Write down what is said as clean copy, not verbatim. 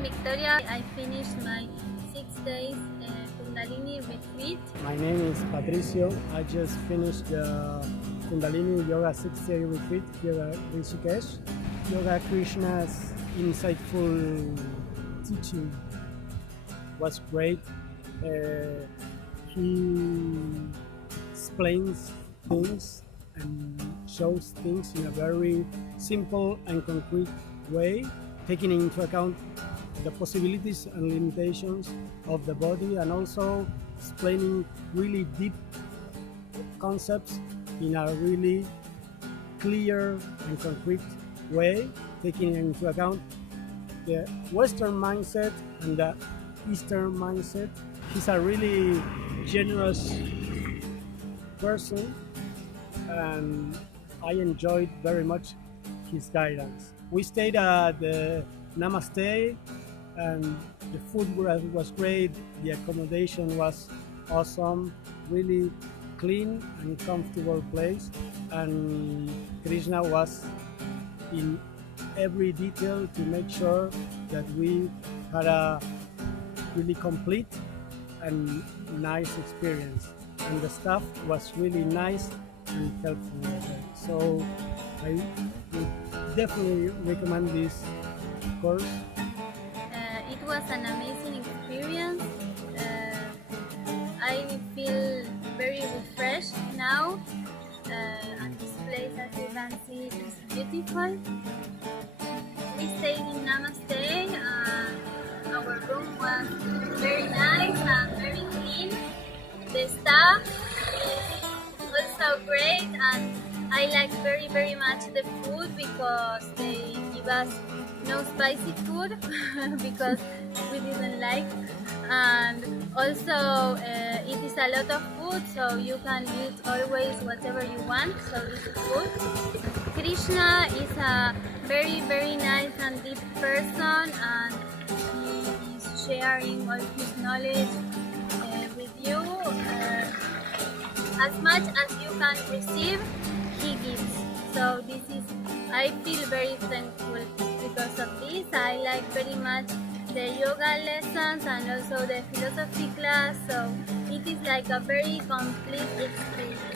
am Victoria. I finished my 6 days Kundalini retreat. My name is Patricio. I just finished the Kundalini Yoga 6-day retreat here at Rishikesh. Yoga Krishna's insightful teaching was great. He explains things and shows things in a very simple and concrete way, taking into account the possibilities and limitations of the body, and also explaining really deep concepts in a really clear and concrete way, taking into account the Western mindset and the Eastern mindset. He's a really generous person, and I enjoyed very much his guidance. We stayed at the Namaste, and the food was great, the accommodation was awesome, really clean and comfortable place, and Krishna was in every detail to make sure that we had a really complete and nice experience, and the staff was really nice and helpful. So I would definitely recommend this course. It was an amazing experience. I feel very refreshed now, and this place, as you can see, is beautiful. We stayed in Namaste. Our room was very nice and very clean. The staff is also great, and I like very much the food because they give us no spicy food because we didn't like, and also it is a lot of food, so you can eat always whatever you want, so it's good. Krishna is a very nice and deep person, and he is sharing all his knowledge with you. As much as you can receive, he gives. So this is, I feel very thankful because of this. I like very much the yoga lessons and also the philosophy class, so it is like a very complete experience.